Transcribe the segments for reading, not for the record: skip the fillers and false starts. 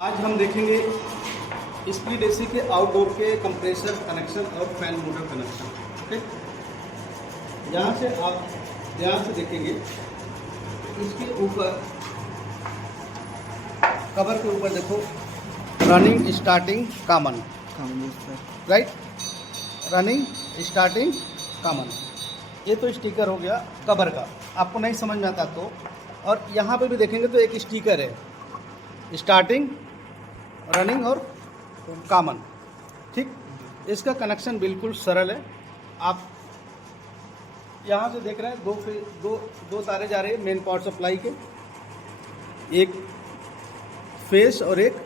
आज हम देखेंगे स्प्लिट एसी के आउटडोर के कंप्रेसर कनेक्शन और फैन मोटर कनेक्शन। ओके, यहाँ से आप ध्यान से देखेंगे, इसके ऊपर कवर के ऊपर देखो running starting common, right, running starting common. ये तो स्टिकर हो गया कवर का, आपको नहीं समझ में आता तो। और यहाँ पे भी देखेंगे तो एक स्टिकर है स्टार्टिंग, रनिंग और कॉमन। ठीक, इसका कनेक्शन बिल्कुल सरल है। आप यहाँ से देख रहे हैं दो तारे जा रहे हैं मेन पावर सप्लाई के, एक फेस और एक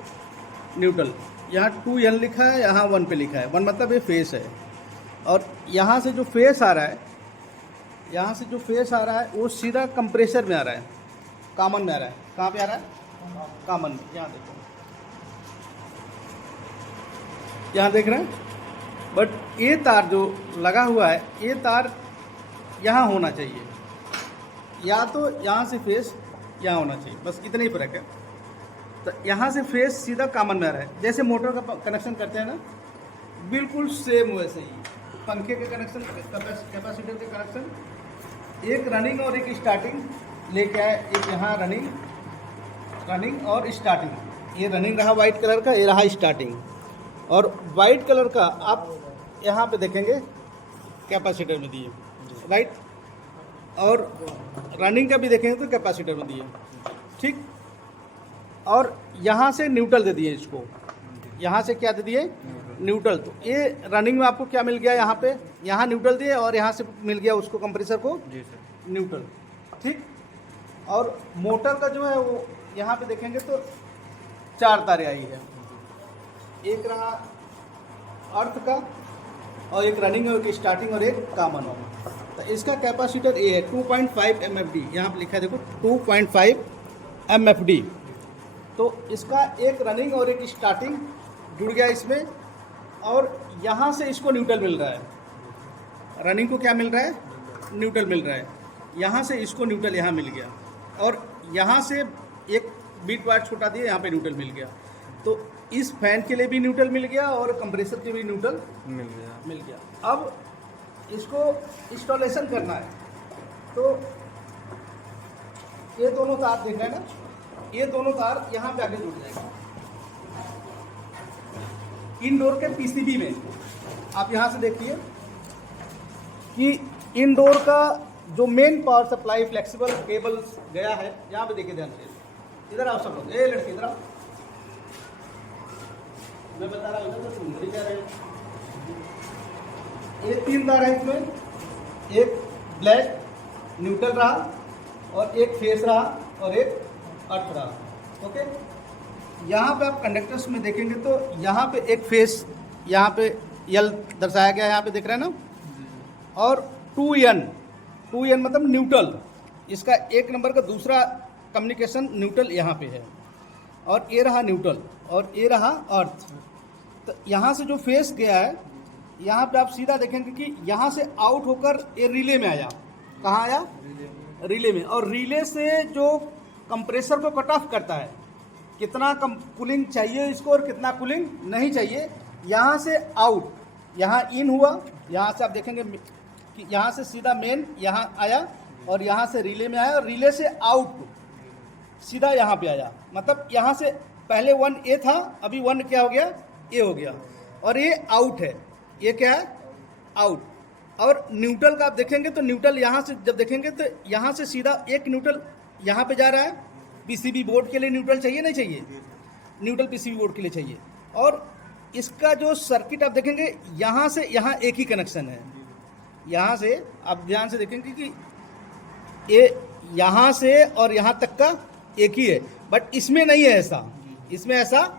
न्यूट्रल। यहाँ 2N लिखा है, यहाँ 1 पे लिखा है। 1 मतलब ये फेस है। और यहाँ से जो फेस आ रहा है, यहाँ से जो फेस आ रहा है वो सीधा कंप्रेसर में आ रहा है, कॉमन में आ रहा है। कहाँ पे आ रहा है? कॉमन में। यहाँ देखो, यहाँ देख रहे हैं। बट ये तार जो लगा हुआ है, ये तार यहाँ होना चाहिए, या तो यहाँ से फेस यहाँ होना चाहिए, बस इतना ही फर्क है। तो यहाँ से फेस सीधा कॉमन में आ रहा है। जैसे मोटर का कनेक्शन करते हैं ना, बिल्कुल सेम वैसे ही पंखे के कनेक्शन, कैपेसिटर के कनेक्शन, एक रनिंग और एक स्टार्टिंग लेके आए। एक यहाँ रनिंग और स्टार्टिंग, ये रनिंग रहा वाइट कलर का, ये रहा स्टार्टिंग। और वाइट कलर का आप यहाँ पे देखेंगे कैपेसिटर में दिए, राइट, और रनिंग का भी देखेंगे तो कैपेसिटर में दिए। ठीक, और यहाँ से न्यूट्रल दे दिए इसको, यहाँ से क्या दे दिए? न्यूट्रल। तो ये रनिंग में आपको क्या मिल गया? यहाँ पे यहाँ न्यूट्रल दिए और यहाँ से मिल गया उसको कंप्रेसर को न्यूट्रल। ठीक, और मोटर का जो है वो यहाँ पे देखेंगे तो 4 तारें आई है। एक रहा अर्थ का, और एक रनिंग और एक स्टार्टिंग और एक कॉमन। तो इसका कैपेसिटर ये है 2.5 MFD, यहाँ पे लिखा है देखो 2.5 MFD। तो इसका एक रनिंग और एक स्टार्टिंग जुड़ गया इसमें, और यहाँ से इसको न्यूट्रल मिल रहा है। रनिंग को क्या मिल रहा है? न्यूट्रल मिल रहा है। यहाँ से इसको न्यूट्रल यहाँ मिल गया, और यहाँ से एक बीट वाट छोटा दिए, यहाँ पे न्यूट्रल मिल गया। तो इस फैन के लिए भी न्यूट्रल मिल गया और कंप्रेसर के भी न्यूट्रल मिल गया। अब इसको इंस्टॉलेशन करना है, तो ये दोनों तार देख रहे हैं ना, ये दोनों तार यहाँ पे आगे जुड़ जाएगा इनडोर के PCB में। आप यहाँ से देखिए कि इनडोर का जो main power supply flexible cable गया है, यहाँ पे देखिए ध्यान से। इधर आओ सब लोग, ए लड़के इधर आओ, मैं बता रहा हूँ तो सुन क्या रहे। ये 3 तार है इसमें, एक ब्लैक न्यूट्रल रहा, और एक फेस रहा, और एक अर्थ रहा। ओके, यहाँ पे आप कंडक्टर्स में देखेंगे तो यहाँ पे एक फेस, यहाँ पे L दर्शाया गया है, यहाँ पे देख रहे हैं ना, और 2N मतलब न्यूट्रल। इसका 1 नंबर का दूसरा कम्युनिकेशन न्यूट्रल यहाँ पे है, और ये रहा न्यूट्रल, और ये रहा अर्थ। तो यहाँ से जो फेस गया है, यहाँ पे आप सीधा देखेंगे कि यहाँ से आउट होकर ये रिले में आया। कहाँ आया? रिले में। और रिले से जो कंप्रेसर को कट ऑफ करता है, कितना कूलिंग चाहिए इसको और कितना कूलिंग नहीं चाहिए, यहाँ से आउट, यहाँ इन हुआ, यहाँ से आप देखेंगे कि यहाँ से सीधा मेन यहाँ आया, और यहाँ से रिले में आया, और रिले से आउट सीधा यहाँ पे आया। मतलब यहाँ से पहले 1A था, अभी 1 क्या हो गया? A हो गया, और ये आउट है। ये क्या है? आउट। और न्यूट्रल का आप देखेंगे तो न्यूट्रल यहाँ से जब देखेंगे तो यहाँ से सीधा एक न्यूट्रल यहाँ पे जा रहा है। PCB बोर्ड के लिए न्यूट्रल चाहिए, नहीं चाहिए? न्यूट्रल PCB बोर्ड के लिए चाहिए। और इसका जो सर्किट आप देखेंगे, यहाँ से यहाँ एक ही कनेक्शन है। यहाँ से आप ध्यान से देखेंगे कि ये यहाँ से और यहाँ तक का एक ही है, बट इसमें नहीं है ऐसा, इसमें ऐसा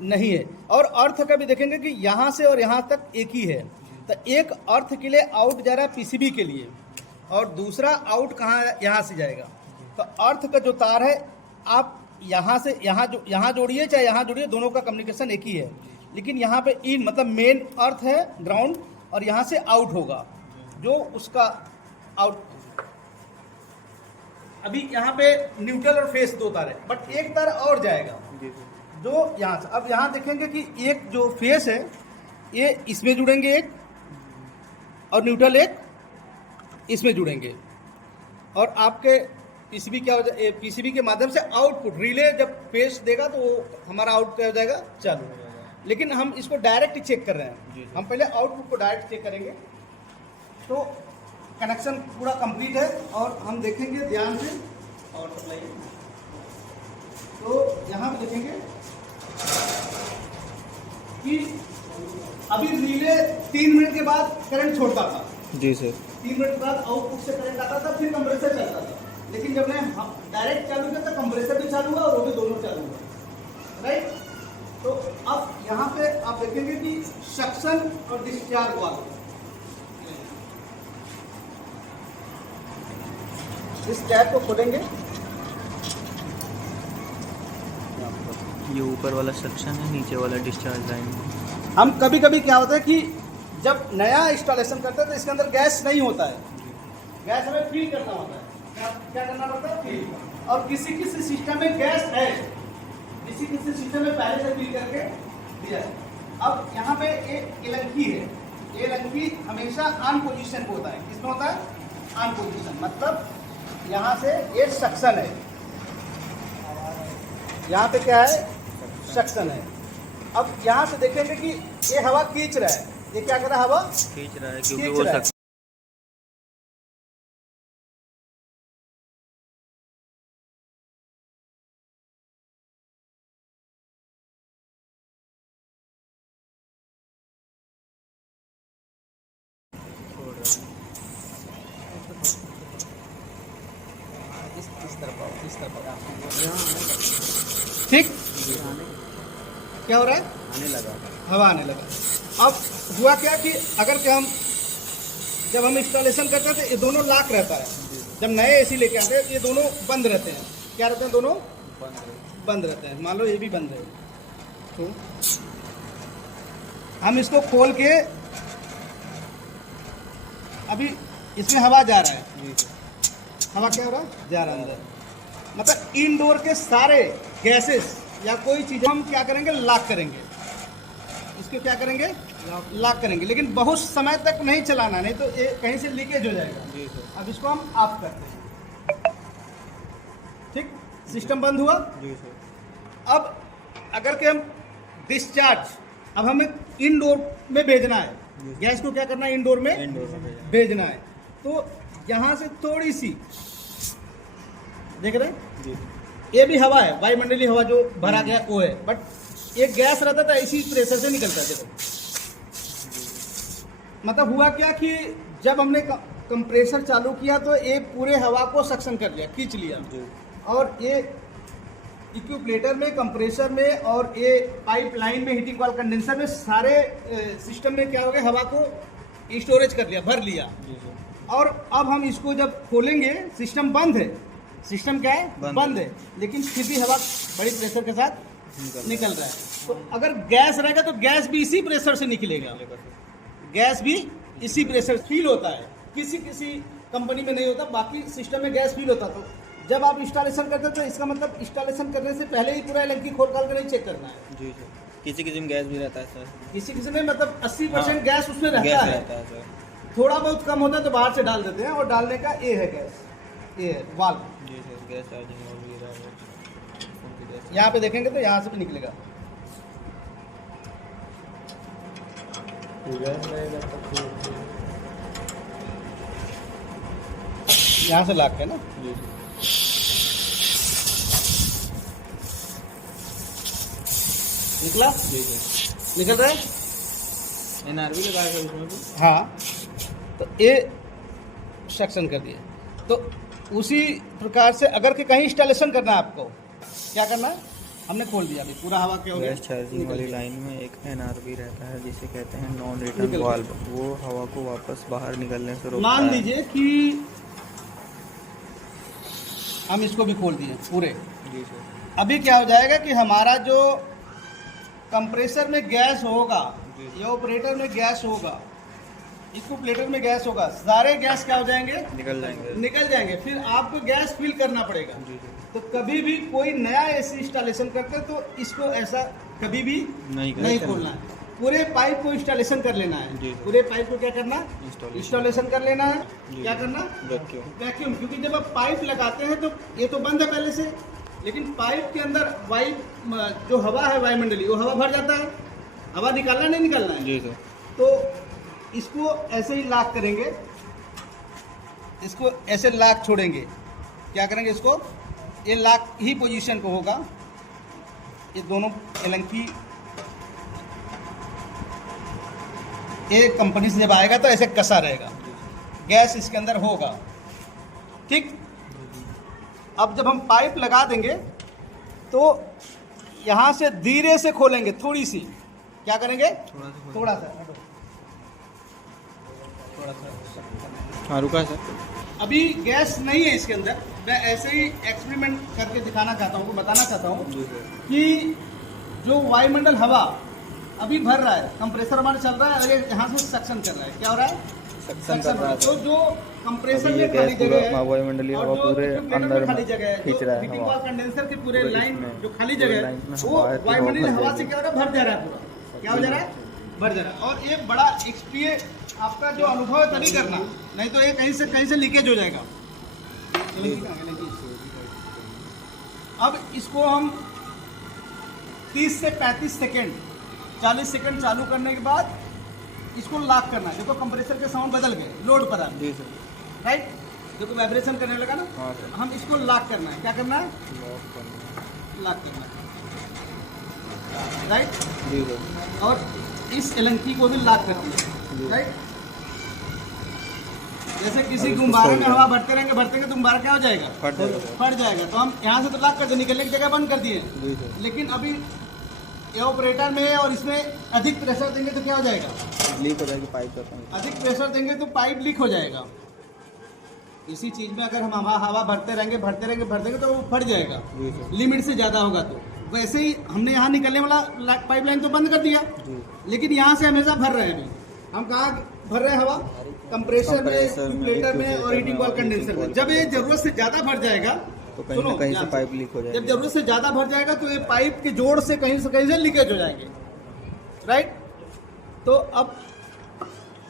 नहीं है। और अर्थ का भी देखेंगे कि यहाँ से और यहाँ तक एक ही है। तो एक अर्थ के लिए आउट जा रहा है PCB के लिए, और दूसरा आउट कहाँ? यहाँ से जाएगा। तो अर्थ का जो तार है, आप यहाँ से यहाँ जोड़िए चाहे यहाँ जोड़िए, दोनों का कम्युनिकेशन एक ही है। लेकिन यहाँ पे इन मतलब मेन अर्थ है, ग्राउंड, और यहाँ से आउट होगा जो उसका आउट। अभी यहाँ पे न्यूट्रल और फेस 2 तार है, बट एक तार और जाएगा जो यहाँ से, अब यहाँ देखेंगे कि एक जो फेस है ये इसमें जुड़ेंगे एक, और न्यूट्रल एक इसमें जुड़ेंगे, और आपके पीसीबी क्या हो जाए, पीसीबी के माध्यम से आउटपुट रिले जब फेस देगा तो वो हमारा आउट क्या हो जाएगा, चालू हो जाएगा। लेकिन हम इसको डायरेक्ट चेक कर रहे हैं, हम पहले आउटपुट को डायरेक्ट चेक करेंगे। तो कनेक्शन पूरा कंप्लीट है और हम देखेंगे ध्यान से पावर सप्लाई। तो यहाँ पे देखेंगे कि अभी रिले 3 मिनट के बाद करंट छोड़ता था। जी सर। 3 मिनट के बाद आउटपुट से करंट आता था, फिर कंप्रेसर चलता था। लेकिन जब मैं डायरेक्ट चालू किया तो कंप्रेसर भी चालू हुआ और वो भी दोनों चालू हुआ, राइट। तो अब यहाँ पे आप देखेंगे कि सक्शन और डिस्चार्ज वाल्व, इस टैप को खोलेंगे, ये ऊपर वाला सेक्शन है, नीचे वाला डिस्चार्ज लाइन। हम कभी कभी क्या होता है कि जब नया इंस्टॉलेशन करते हैं तो इसके अंदर गैस नहीं होता है, गैस हमें फिल करना होता है। क्या करना पड़ता है, फिल। और किसी किसी सिस्टम में गैस है, किसी किसी सिस्टम में पहले से फिल करके दिया है। अब यहाँ पे एक एलंकी है, ये एलंकी हमेशा ऑन पोजीशन पे होता है। किसमें होता है, ऑन पोजीशन, मतलब यहाँ से ये सक्शन है, यहाँ पे क्या है, सक्शन है। अब यहाँ से देखेंगे कि ये हवा खींच रहा है, ये क्या कर रहा है, हवा खींच रहा है क्योंकि वो सक्शन। ठीक, क्या हो रहा है, आने लगा, हवा आने लगा। अब हुआ क्या कि अगर कि हम जब हम इंस्टॉलेशन करते हैं तो ये दोनों लॉक रहता है। जब नए एसी लेके आते हैं तो ये दोनों बंद रहते हैं। क्या रहते हैं, दोनों बंद रहते हैं। मान लो ये भी बंद है, तो हम इसको खोल के अभी इसमें हवा जा रहा है, हवा क्या हो रहा है, जा रहा है अंदर। मतलब इनडोर के सारे गैसेस या कोई चीज़ हम क्या करेंगे, लॉक करेंगे, इसको क्या करेंगे, लॉक करेंगे। लेकिन बहुत समय तक नहीं चलाना, नहीं तो ये कहीं से लीकेज हो जाएगा। अब इसको हम ऑफ करते हैं, ठीक, सिस्टम बंद हुआ। जी सर। अब अगर कि हम डिस्चार्ज, अब हमें इनडोर में भेजना है, गैस को क्या करना है, इनडोर में भेजना है। तो यहाँ से थोड़ी सी देख रहे हैं जी, ये भी हवा है, वायुमंडलीय हवा जो भरा गया वो है, बट एक गैस रहता था इसी प्रेशर से निकलता है। देखो मतलब हुआ क्या कि जब हमने कंप्रेसर चालू किया तो ये पूरे हवा को सक्शन कर लिया, खींच लिया। और ये इक्विपलेटर में, कंप्रेसर में और ये पाइपलाइन में, हीटिंग वाल, कंडेंसर में, सारे सिस्टम में क्या हो गया, हवा को स्टोरेज कर लिया, भर लिया। और अब हम इसको जब खोलेंगे, सिस्टम बंद है, सिस्टम क्या है, बंद है, लेकिन फिर भी हवा बड़ी प्रेशर के साथ निकल रहा है। तो अगर गैस रहेगा तो गैस भी इसी प्रेशर से निकलेगा, गैस भी इसी प्रेशर फील होता है। किसी किसी कंपनी में नहीं होता, बाकी सिस्टम में गैस फील होता। तो जब आप इंस्टॉलेशन करते हैं तो इसका मतलब इंस्टॉलेशन करने से पहले ही पूरा एलंकी खोल कर नहीं चेक करना है। जी सर। किसी किसी में गैस भी रहता है सर, किसी किसी में मतलब 80% गैस उसमें रहता है सर। थोड़ा बहुत कम होता है तो बाहर से डाल देते हैं, और डालने का ये है गैस, ये है वाल्व। जी सर, गैस चार्जिंग और भी रहा है। यहाँ पे देखेंगे तो यहाँ से भी निकलेगा। यहाँ से लाख है ना, जी निकला, जी सर। निकल रहा है। एनआरबी लगा है उसमें भी। हाँ, तो ये सेक्शन कर दिए। तो उसी प्रकार से अगर कि कहीं इंस्टॉलेशन करना है आपको, क्या करना है, हमने खोल दिया अभी पूरा, हवा क्या हो गया, गैस चार्जिंग वाली लाइन में एक एनआरबी रहता है जिसे कहते हैं नॉन रिटर्न निकल वाल्व। वो हवा को वापस बाहर निकलने से रोकता मान है। लीजिए कि हम इसको भी खोल दिए पूरे। जी सर। अभी क्या हो जाएगा कि हमारा जो कंप्रेसर में गैस होगा या ऑपरेटर में गैस होगा, इक्विपलेटर में गैस होगा, सारे गैस क्या हो जाएंगे, निकल जाएंगे। निकल जाएंगे। फिर आपको गैस फिल करना पड़ेगा। जी सर। तो कभी भी कोई नया एसी इंस्टॉलेशन करते हैं तो इसको ऐसा कभी भी नहीं खोलना है। पूरे पाइप को इंस्टॉलेशन कर लेना है। जी। पूरे पाइप को क्या करना, इंस्टॉलेशन कर लेना है। जी। क्या करना, वैक्यूम। क्योंकि जब आप पाइप लगाते हैं तो ये तो बंद है पहले से, लेकिन पाइप के अंदर जो हवा है वायुमंडलीय, वो हवा भर जाता है। हवा निकालना नहीं निकालना है जी सर। तो इसको ऐसे ही लॉक करेंगे, इसको ऐसे लॉक छोड़ेंगे। क्या करेंगे, इसको ये लॉक ही पोजीशन पे होगा। ये दोनों एलंकी ये कंपनी से जब आएगा तो ऐसे कसा रहेगा, गैस इसके अंदर होगा। ठीक, अब जब हम पाइप लगा देंगे तो यहाँ से धीरे से खोलेंगे, थोड़ी सी। क्या करेंगे, थोड़ा सा हाँ रुका सर। अभी गैस नहीं है इसके अंदर, मैं ऐसे ही एक्सपेरिमेंट करके दिखाना चाहता हूँ, बताना चाहता हूँ कि जो वायुमंडल हवा अभी भर रहा है, कंप्रेसर हमारा चल रहा है और ये यहाँ से सक्शन कर रहा है। क्या हो रहा है, सक्शन कर रहा है। तो जो कंप्रेसर में खाली जगह है वायुमंडलीय हवा पूरे अंदर खाली जगह है, खींच रहा है, हीटिंग वाल कंडेंसर के पूरे लाइन जो खाली पूरे जगह लाइन में है वो हवा है, तो वायुमंडलीय भर हवा से जाएगी। क्या हो रहा है, भर जा रहा है पूरा। क्या हो जा रहा है, भर जा रहा है। और एक बड़ा एक्सपीरियंस आपका जो अनुभव है तभी करना, नहीं तो ये कहीं से लीकेज हो जाएगा। अब इसको हम 30 से 35 सेकेंड 40 सेकेंड चालू करने के बाद इसको लॉक करना है। देखो कंप्रेसर के साउंड बदल गए, लोड पर आ गए, राइट। देखो वाइब्रेशन करने लगा ना। हाँ सर। हम इसको लॉक करना है। क्या करना है, लॉक करना है, राइट। जी सर। और इस एलंकी को भी लॉक कर दिया, राइट। जैसे किसी गुब्बारे में हवा भरते रहेंगे तो गुब्बारा क्या हो जाएगा, फट जाएगा। तो हम यहाँ से तो लॉक कर दिए, निकलने की जगह बंद कर दिए। लेकिन अभी ऑपरेटर में और इसमें अधिक प्रेशर देंगे तो क्या हो जाएगा, लीक हो जाएगी पाइप। अधिक प्रेशर देंगे तो पाइप लीक हो जाएगा। इसी चीज में अगर हम हवा भरते रहेंगे तो वो फट जाएगा, लिमिट से ज्यादा होगा। तो वैसे ही हमने यहाँ निकलने वाला पाइपलाइन तो बंद कर दिया, लेकिन यहाँ से हमेशा भर रहे हैं। हम कहाँ भर रहे हैं हवा, कंप्रेसर में, एक्यूमुलेटर में और हीटिंग वाल कंडेंसर में। जब ये जरूरत से ज्यादा भर जाएगा तो कहीं से पाइप लीक हो जाएगी। जब जरूरत से ज्यादा भर जाएगा तो ये पाइप के जोड़ से कहीं से लीकेज हो जाएंगे, राइट। तो अब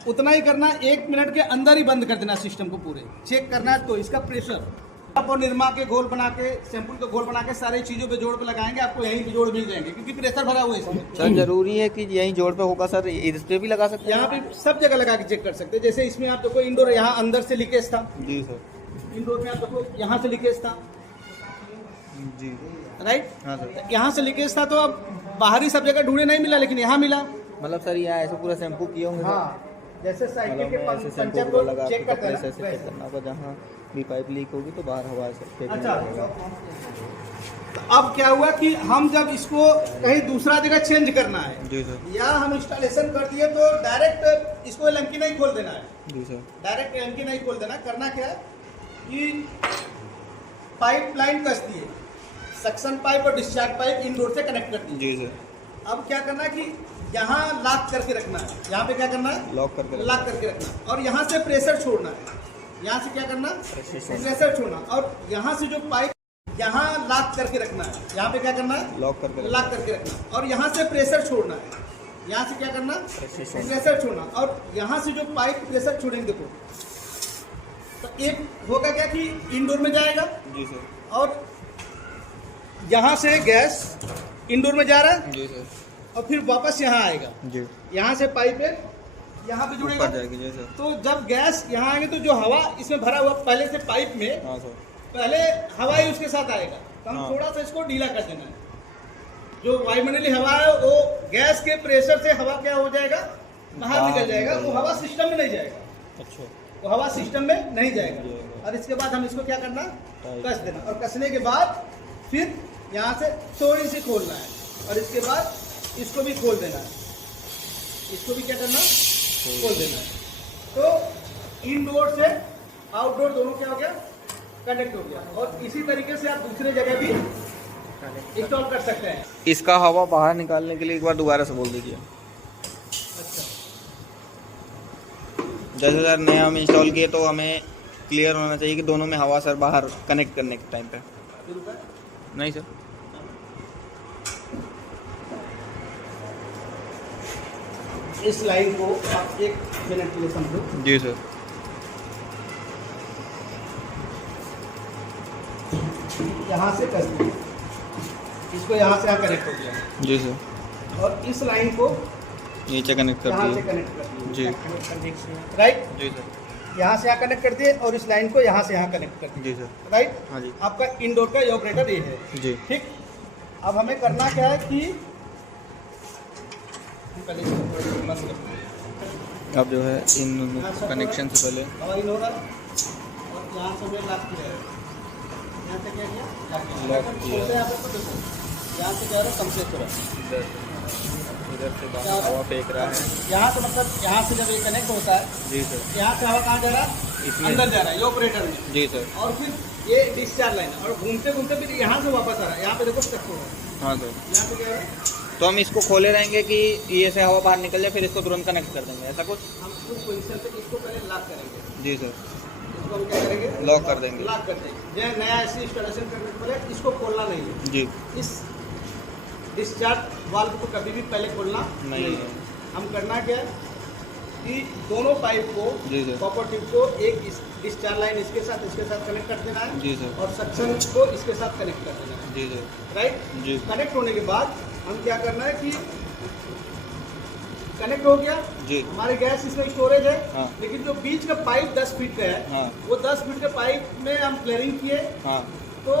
उतना ही करना, 1 मिनट के अंदर ही बंद कर देना सिस्टम को। पूरे चेक करना है तो इसका प्रेशर आप और निरमा के घोल बना के, सैंपल का घोल बना के सारी चीजों पे जोड़ पे लगाएंगे, आपको यहीं पे जोड़ मिल जाएंगे क्योंकि प्रेशर भरा हुआ है इसमें। सर जरूरी है कि यहीं जोड़ पे होगा सर, इस पे भी लगा सकते हैं? यहाँ पे सब जगह लगा के चेक कर सकते हैं। जैसे इसमें आप देखो इंडोर, यहाँ अंदर से लीकेज था। जी सर। इंडोर में आप देखो यहाँ से लीकेज था, जी राइट। हाँ सर। यहाँ से लीकेज था तो अब बाहरी सब जगह ढूंढे नहीं मिला, लेकिन यहाँ मिला। मतलब सर यहाँ ऐसे पूरा शैम्पू किए होंगे? हाँ, जैसे साइकिल के ऐसे शैम्पू पंचर पूरा को लगा चेक करते ऐसे हैं चेक वैसे। करना होगा, जहाँ भी पाइप लीक होगी तो बाहर हवा से फेंकना अच्छा, पड़ेगा। तो अब क्या हुआ कि हम जब इसको कहीं दूसरा जगह चेंज करना है, जी सर। या हम इंस्टॉलेशन कर दिए तो डायरेक्ट इसको एलंकी नहीं खोल देना है। जी सर। डायरेक्ट एलंकी नहीं खोल देना। करना क्या है कि पाइप लाइन कस दिए, सक्शन पाइप और डिस्चार्ज पाइप इंडोर से कनेक्ट कर दिए। जी सर। अब क्या करना है कि यहाँ लॉक करके रखना है। यहाँ पे क्या करना है, लॉक करके रखना है। और यहाँ से प्रेशर छोड़ना है। यहाँ से क्या करना, प्रेशर छोड़ना। और यहाँ से जो पाइप यहाँ लॉक करके रखना है। यहाँ पे क्या करना है, लॉक करके रखना। और यहाँ से प्रेशर छोड़ना है। यहाँ से क्या करना, प्रेशर छोड़ना। और यहाँ से जो पाइप प्रेशर छोड़ेंगे, देखो तो एक होगा क्या कि इंडोर में जाएगा। जी सर। और यहाँ से गैस इंडोर में जा रहा है। जी सर। और फिर वापस यहाँ आएगा। जी। यहाँ से पाइप है, यहाँ पे जुड़ेगा। जाएगी। जी सर। तो जब गैस यहाँ आएगी तो जो हवा इसमें भरा हुआ पहले से पाइप में, हाँ सर, पहले हवा ही उसके साथ आएगा। तो हम हाँ। थोड़ा सा इसको ढीला कर देना है। जो वायुमंडलीय हवा है वो गैस के प्रेशर से हवा क्या हो जाएगा, बाहर निकल जाएगा। वो हवा सिस्टम में नहीं जाएगा। अच्छा, वो हवा सिस्टम में नहीं जाएगा। और इसके बाद हम इसको क्या करना, कस देना। और कसने के बाद फिर यहाँ से थोड़ी सी खोलना है और इसके बाद इसको भी खोल देना है। इसको भी क्या करना, खोल देना है। तो इनडोर से आउटडोर दोनों क्या हो गया, कनेक्ट हो गया। और इसी तरीके से आप दूसरे जगह भी इंस्टॉल कर सकते हैं। इसका हवा बाहर निकालने के लिए एक बार दोबारा से बोल दीजिए। अच्छा, जैसे सर नया हम इंस्टॉल किए तो हमें क्लियर होना चाहिए कि दोनों में हवा सर बाहर कनेक्ट करने के टाइम पे। शुरू कर। नहीं सर। इस लाइन को आप 1 मिनट के लिए समझो। जी सर। यहाँ से कस दिया, इसको यहाँ से यहाँ कनेक्ट हो गया। जी सर। और इस लाइन को नीचे कनेक्ट कर यहाँ से दिए। कनेक्ट कर दिया। जी राइट, जी सर। यहाँ से यहाँ कनेक्ट कर दिए और इस लाइन को यहाँ से यहाँ कनेक्ट कर दिए। जी सर। राइट, हाँ जी। आपका इंडोर का ये ऑपरेटर ये है। जी। ठीक, अब हमें करना क्या है कि पहले इसको थोड़ा सा बंद करते हैं। अब जो है इन कनेक्शन से पहले हवा इन हो रहा है और यहाँ से हमें लॉक किया है। यहाँ से क्या किया? लॉक किया। यहाँ पे तो देखो, यहाँ से क्या हो रहा है? कंप्रेस हो रहा है। इधर से बाहर हवा फेंक रहा है। यहाँ से मतलब यहाँ से जब ये कनेक्ट होता है, जी सर। यहाँ से हवा कहाँ जा रहा है? इसमें अंदर जा रहा है ये ऑपरेटर में। जी सर। और फिर ये डिस्चार्ज लाइन और घूमते घूमते फिर यहाँ से वापस आ रहा है। यहाँ पे देखो स्टक हो रहा है। हाँ सर। यहाँ पे क्या है? तो हम इसको खोले रहेंगे कि ये से हवा बाहर निकल जाए फिर इसको तुरंत कनेक्ट कर देंगे, ऐसा कुछ? हम उस पोजीशन पे इसको पहले लॉक करेंगे। जी सर। इसको हम क्या करेंगे? लॉक कर देंगे। लॉक कर देंगे। जो नया ऐसी इंस्टॉलेशन करने के पहले इसको खोलना नहीं है। जी। इस डिस्चार्ज वाल्व को कभी भी पहले खोलना नहीं नहीं है। है। हम करना क्या है कि दोनों पाइप को, जी सर। कॉपर ट्यूब को एक डिस्चार्ज लाइन इसके साथ कनेक्ट कर देना है। जी सर। और सक्शन को इसके साथ कनेक्ट कर देना है। जी सर। राइट, जी। कनेक्ट होने के बाद हम क्या करना है कि कनेक्ट हो गया जी। हमारे गैस इसमें स्टोरेज है। हाँ। लेकिन जो बीच का पाइप 10 फीट का है, हाँ। वो 10 फीट के पाइप में हम क्लियरिंग किए हाँ। तो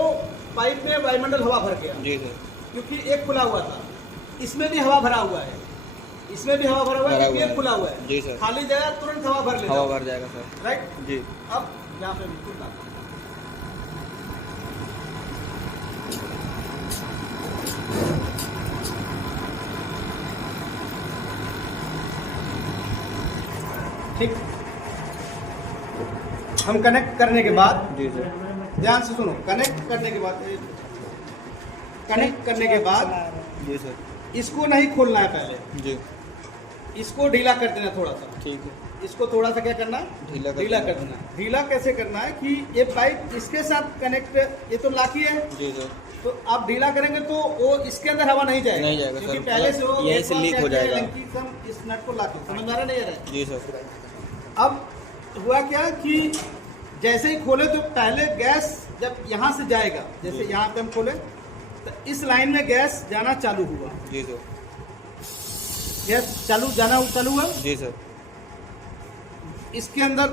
पाइप में वायुमंडल हवा भर गया। जी सर। क्योंकि एक खुला हुआ था, इसमें भी हवा भरा हुआ है, इसमें भी हवा भरा हुआ है, क्योंकि एक खुला हुआ है। जी सर। खाली जगह तुरंत हवा भर लेगा। हवा भर जाएगा सर। राइट, जी। अब यहाँ पे बिल्कुल ना ठीक, हम कनेक्ट करने के बाद जी सर। ध्यान से सुनो, कनेक्ट करने के बाद जी सर। इसको नहीं खोलना है, पहले जी। इसको ढीला कर देना थोड़ा सा। ठीक है। इसको थोड़ा सा क्या करना है? ढीला कर ढीला देना। कर देना है। ढीला कैसे करना है कि ये पाइप इसके साथ कनेक्ट, ये तो लाकी है, जी सर। तो आप ढीला करेंगे तो वो इसके अंदर हवा नहीं जाएगा। नहीं जाएगा क्योंकि सर, पहले से वो यहीं से लीक हो जाएगा। इस नट को लाके समझ में आ रहा नहीं आ रहा है? जी सर। अब हुआ क्या कि जैसे ही खोले तो पहले गैस जब यहाँ से जाएगा, जैसे यहाँ पे हम खोले तो इस लाइन में गैस जाना चालू हुआ। जी सर। गैस चालू हुआ। जी सर। इसके अंदर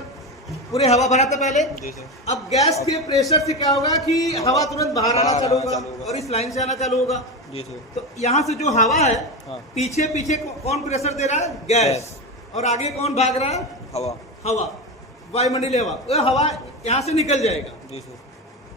पूरे हवा भरा था पहले। जी सर। अब गैस के प्रेशर से क्या होगा कि हवा तुरंत बाहर आना चालू होगा और इस लाइन से आना चालू होगा। जी सर। तो यहाँ से जो हवा है, हाँ। पीछे पीछे कौन प्रेशर दे रहा है? गैस। और आगे कौन भाग रहा है? हवा। हवा, वायुमंडलीय हवा। वो हवा यहाँ से निकल जाएगा। जी सर।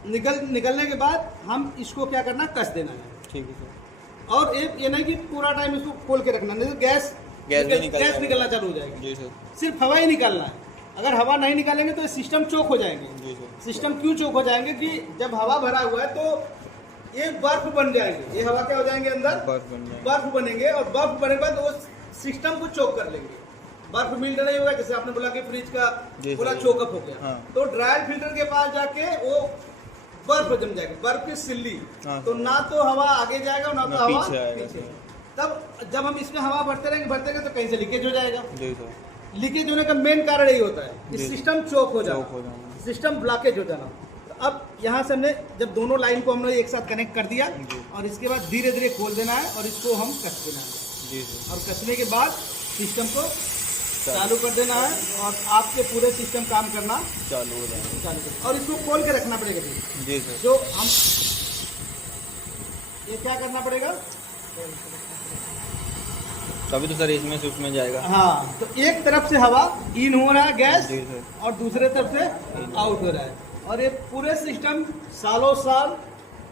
निकलने के बाद हम इसको क्या करना, कस देना है। ठीक है सर। और ये नहीं कि पूरा टाइम इसको खोल के रखना, नहीं तो गैस निकलना चालू हो जाएगी। जी सर। सिर्फ हवा ही निकालना है। अगर हवा नहीं निकालेंगे तो सिस्टम चोक हो जाएंगे। जी सर। सिस्टम क्यों चोक हो जाएंगे कि जब हवा भरा हुआ है तो ये बर्फ बन जाएंगे, ये हवा क्या हो जाएंगे अंदर? बर्फ बनेंगे और बर्फ बने के बाद वो सिस्टम को चोक कर लेंगे। बर्फ मिल्ट नहीं होगा, जैसे आपने बोला कि फ्रिज का पूरा चोकअप हो गया। हाँ। तो ड्रायर फिल्टर के पास जाके वो बर्फ जम जाएगी, बर्फ की सिल्ली। हाँ। तो ना तो हवा आगे जाएगा ना तो हवा पीछे आएगा। तब जब हम इसमें हवा भरते रहेंगे तो कहीं से लीकेज हो जाएगा। जी सर। लीकेज होने का मेन कारण यही होता है, जी। सिस्टम चोक हो जाना, सिस्टम ब्लॉकेज हो जाना। तो अब यहाँ से हमने जब दोनों लाइन को हमने एक साथ कनेक्ट कर दिया और इसके बाद धीरे धीरे खोल देना है और इसको हम कस देना है। जी सर। और कसने के बाद सिस्टम को चालू कर देना है और आपके पूरे सिस्टम काम करना चालू हो जाएगा। चालू कर, और इसको खोल के रखना पड़ेगा। जी सर। जो हम ये क्या करना पड़ेगा? तभी तो सर इसमें से उसमें जाएगा। हाँ, तो एक तरफ से हवा इन हो रहा है गैस, जी सर। और दूसरे तरफ से आउट हो रहा है। और ये पूरे सिस्टम सालों साल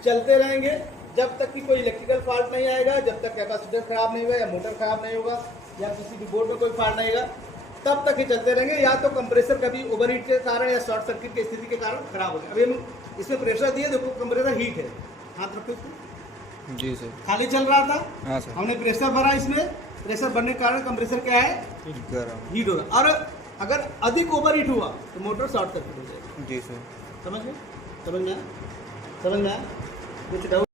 चलते रहेंगे जब तक कि कोई इलेक्ट्रिकल फॉल्ट नहीं आएगा, जब तक कैपेसिटर खराब नहीं होगा या मोटर खराब नहीं होगा या किसी भी बोर्ड में कोई फॉल्ट नहीं आएगा, तब तक ये चलते रहेंगे। या तो कंप्रेसर कभी ओवरहीट के कारण या शॉर्ट सर्किट की स्थिति के कारण खराब हो गया। अभी हम इसमें प्रेशर दिए, देखो कंप्रेसर हीट है, हाथ रखो इसको। जी सर। खाली चल रहा था, हाँ सर। हमने प्रेशर भरा, इसमें प्रेशर बढ़ने के कारण कंप्रेसर क्या है? हीट हो रहा। और अगर अधिक ओवर हीट हुआ तो मोटर शॉर्ट सर्किट हो जाएगी। जी सर। समझ में आया? समझ में आया? कुछ डाउट